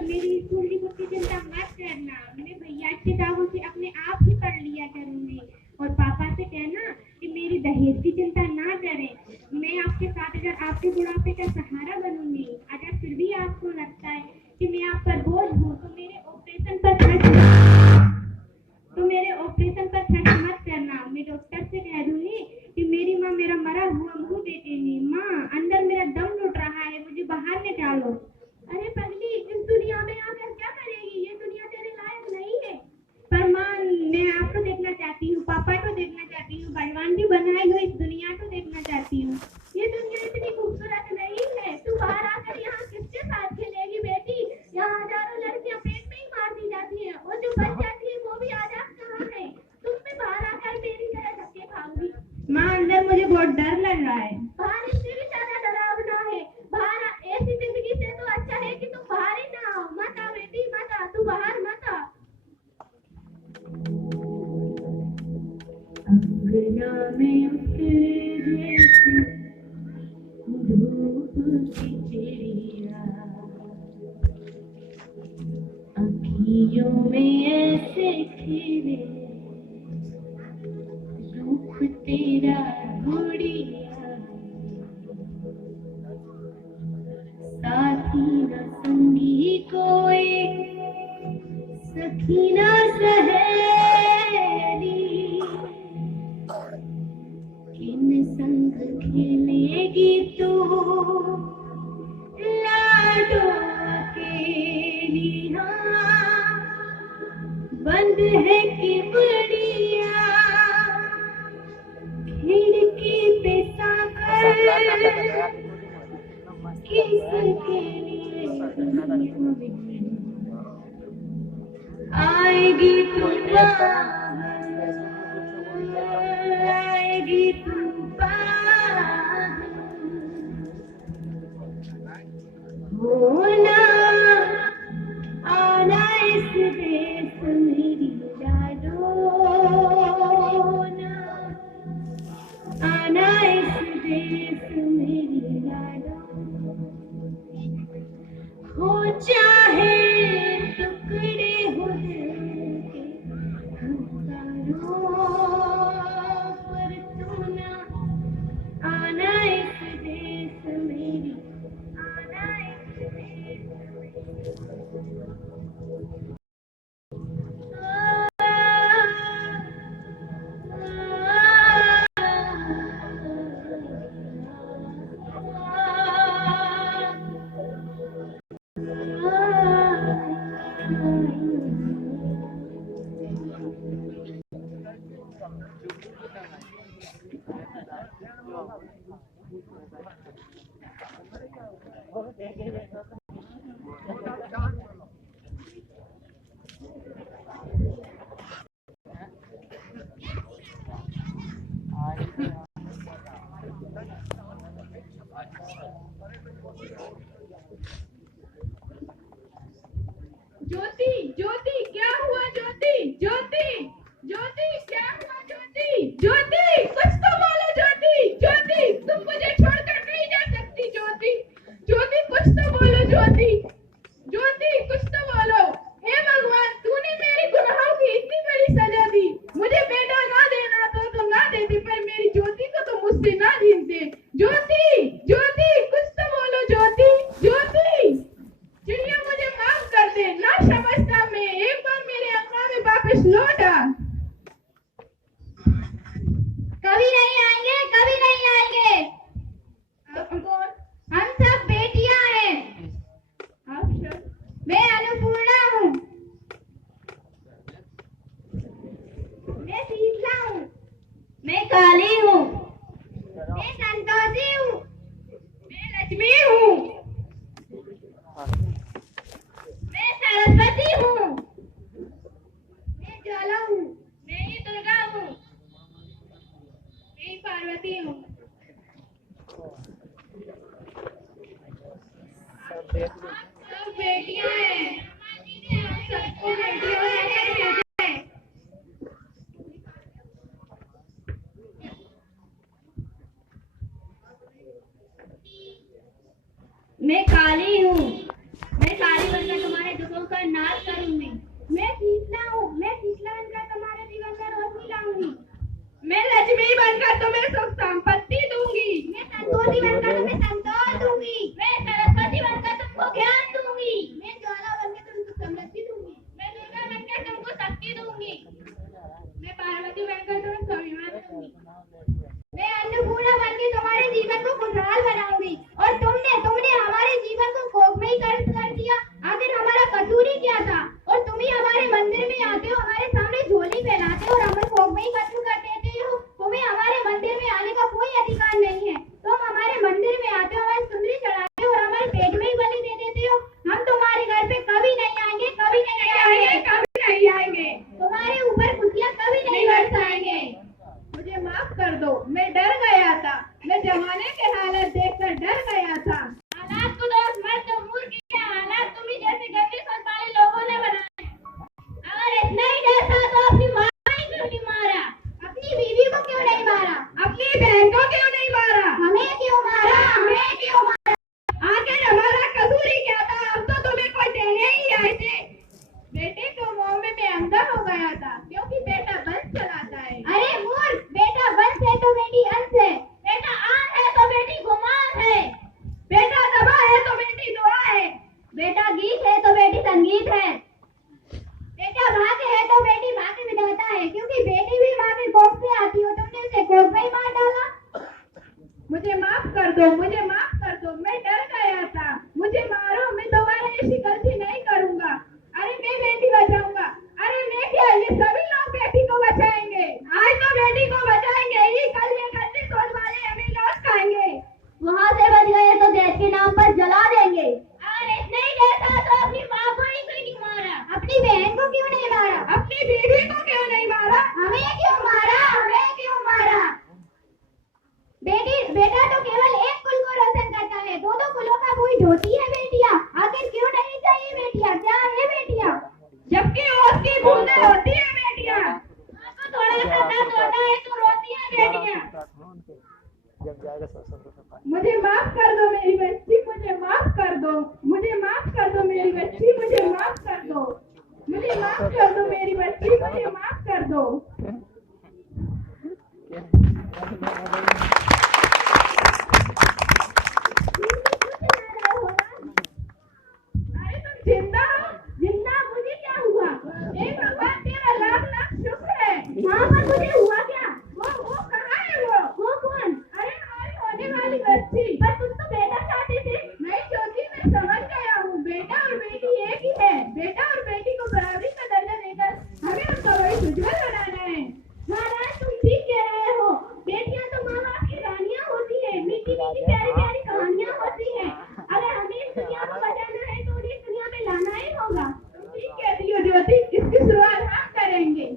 मेरी थोड़ी बहुत चिंता मत करना, मैं भैया की किताबों से अपने आप ही पढ़ लिया करूंगी। और पापा से कहना कि मेरी दहेज की चिंता ना करें, मैं आपके साथ अगर आपके बुढ़ापे का सहारा बनूंगी। अगर फिर भी आपको लगता है कि मैं आप पर बोझ हूँ तो मेरे ऑपरेशन पर खर्च मत करना। मैं डॉक्टर से कह दूंगी कि मेरी माँ मेरा मरा हुआ मुंह देखेंगी। माँ, अंदर मेरा दम लुट रहा है, मुझे बाहर निकालो। अरे पगली, इस दुनिया में आकर क्या करेगी? ये दुनिया तेरे लायक नहीं है। पर माँ, मैं आपको देखना चाहती हूँ, पापा को देखना चाहती हूँ, भगवान की बनाई हुई इस दुनिया को देखना चाहती हूँ। ये दुनिया इतनी खूबसूरत नहीं है। तू बाहर आकर यहाँ किसके साथ खेलेगी बेटी? यहाँ हजारों लड़कियाँ पेट में ही मार दी जाती हैं और जो बच जाती है वो भी आजाद कहाँ है? तुम भी बाहर आकर मेरी तरह धक्के खाओगी। माँ, अंदर मुझे बहुत डर लग रहा है। बाहर इससे भी ज्यादा डरावना है। बाहर ऐसी जिंदगी से तो अच्छा है कि तुम बाहर ही ना आओ। मत आ बेटी, मत आ, तू बाहर मत आ। अंगना में उतर जैसी धूप की चिड़िया, अखियों में ऐसे खिले रूप तेरा गुड़िया, साथी न संगी कोई, सखी न सहेली, किन संग खेलेगी तू लाडो अकेली। हाँ, बंद है कि बढ़िया खिड़की पे साकर, किसके लिए आएगी तू आएगी तू होना आना इस देश मेरी लाडो, आना इस देश मेरी लाडो। हो चाहे टुकड़े हो दिल के हजारों, पर तू ना आना इस देश मेरी, आना इस देश ज्योति, ज्योति, क्या हुआ ज्योति? ज्योति, ज्योति, क्या हुआ ज्योति? ज्योति, कुछ तो बोलो ज्योति। ज्योति, तुम मुझे छोड़कर नहीं जा सकती। ज्योति, ज्योति, कुछ तो बोलो ज्योति। ज्योति, कुछ तो बोलो। हे भगवान, तूने मेरे गुनाहों की इतनी बड़ी सजा दी। मुझे बेटा ना देना तो ना देते, पर मेरी ज्योति को तो मुझसे ना छीनते। ज्योति, ज्योति, कुछ तो बोलो ज्योति। ज्योति, चिड़िया, मुझे माफ कर दे, ना समझता मैं, एक बार मेरे अंगना में वापस लौट आ। कभी नहीं आएंगे, कभी नहीं आएंगे। कौन? हम सब बेटियां हैं। अच्छा, मैं अन्नपूर्णा हूँ, मैं शीतला हूँ, मैं काली हूँ, मैं संतोषी हूँ, मैं लक्ष्मी हूँ, मैं सरस्वती हूँ, मैं ज्वाला हूँ, मैं ही दुर्गा हूँ, मैं ही पार्वती हूँ। सब बेटियां हैं, सबको बेटियों हैं। मैं काली हूँ, मैं काली लक्ष्मी बनकर तुम्हारे दुखों का नाश करूंगी। मैं शीतला हूँ, मैं शीतला बनकर तुम्हारे जीवन में रोशनी लाऊंगी। मैं लक्ष्मी बनकर तुम्हें सुख संपत्ति दूंगी। मैं संतोषी बनकर तुम्हें संतोष दूंगी। मैं सरस्वती बनकर तुमको ज्ञान दूंगी। मैं ज्वाला बनकर तुमको समृद्धि दूंगी। मैं दुर्गा बनकर तुमको शक्ति दूंगी। मैं पार्वती बनकर तुम्हें स्वाभिमान दूंगी। मैं अन्नपूर्णा बनकर तुम्हारे जीवन को खुशहाल बनाऊंगी। और तुमने हमारे जीवन को खोखमयी कर दिया। आखिर हमारा कसूर ही क्या था? और तुम ही हमारे मंदिर में आते हो, हमारे सामने झोली फैलाते हो और हमें खोखमयी खत्म कर देते हो। तुम्हें हमारे मंदिर में आने का कोई अधिकार नहीं है। तुम हमारे मंदिर में आते हो, हमारी सुंदरी चढ़ाते हो और हमारे पेट में ही बलि दे देते हो। हम तुम्हारे घर पे कभी नहीं आएंगे, कभी नहीं आएंगे, कभी नहीं आएंगे। तुम्हारे ऊपर खुशियाँ कभी नहीं बरसाएंगे। मुझे माफ कर दो, मैं डर गया था। मैं जमाने के हालत देखकर डर गया था। हालात को दोस्त मत दो, मूर्ख के हालात तुम ही जैसे गंदे सोच वाले लोगों ने बनाए। अगर इतना ही डर था तो अपनी माँ ही क्यों नहीं मारा? अपनी बीवी को क्यों नहीं मारा? अपनी बहन को क्यों नहीं मारा? हमें क्यों मारा? हमें क्यों मारा? आखिर हमारा कसूर ही क्या था? हम तो तुम्हें कोई देने ही आए थे। बेटे को मोह में मैं अंधा हो गया था, क्योंकि बेटा बंस चलाता है। अरे मूर्ख, बेटा बंस है तो बेटी अंश है। बेटा आन है तो बेटी गुमान है। बेटा दवा है तो बेटी दुआ है। बेटा गीत है तो बेटी संगीत है। बेटा भाग्य है तो बेटी भाग्य विधाता है। क्योंकि बेटी भी माँ के कोख से आती हो, तुमने उसे कोख में ही मार डाला। मुझे माफ कर दो, मुझे माफ कर दो, मैं डर गया था। मुझे मारो, मैं दोबारा ऐसी गलती नहीं करूंगा। अरे मैं बेटी बचाऊंगा। अरे मैं क्या, ये सभी लोग बेटी को बचाएंगे। आज तो बेटी को बचाएंगे ही, कल ये गंदी सोच वाले हमें लौट खाएंगे। वहाँ से बच गए तो देश के नाम पर जला देंगे। अगर इतना ही डर था तो अपनी माँ को ही क्यों नहीं मारा? अपनी बहन को क्यों नहीं मारा? अपनी बीवी को क्यों नहीं मारा? हमें क्यों मारा? हमें क्यों मारा? बेटा तो केवल एक कुल को रोशन करता है, दो कुलों का कोई ढोती है बेटिया। आखिर क्यों नहीं चाहिए बेटिया? क्या है बेटिया? जबकि उसकी बूंदें होती है बेटिया। आपको थोड़ा सा दर्द होता है तो रोती है बेटिया। मुझे माफ कर दो मेरी बच्ची, मुझे माफ कर दो। मुझे माफ कर दो मेरी बच्ची, मुझे माफ कर दो। मुझे माफ कर दो मेरी बच्ची, मुझे माफ कर दो। जिंदा मुझे क्या हुआ? भगवान तेरा लाख लाख शुक्र है। हाँ, पर मुझे हुआ क्या? वो कहाँ है? वो कौन? अरे हमारी होने वाली बच्ची। पर तुम तो बेटा चाहते थे। नहीं ज्योति, मैं समझ गया हूँ, बेटा और बेटी एक ही है। बेटा और बेटी को बराबरी का दर्जा देकर हमें उनका बड़ी उज्जवल बनाना है। महाराज तुम ठीक कह रहे हो। बेटियां तो माँ बाप की रानियां होती है, मीठी मीठी प्यारी प्यारी कहानियां होती है। अगर हमें इस दुनिया को बचाना है तो उन्हें इस दुनिया में लाना ही होगा। ठीक कहती हो ज्योति, इसकी शुरुआत हम करेंगे।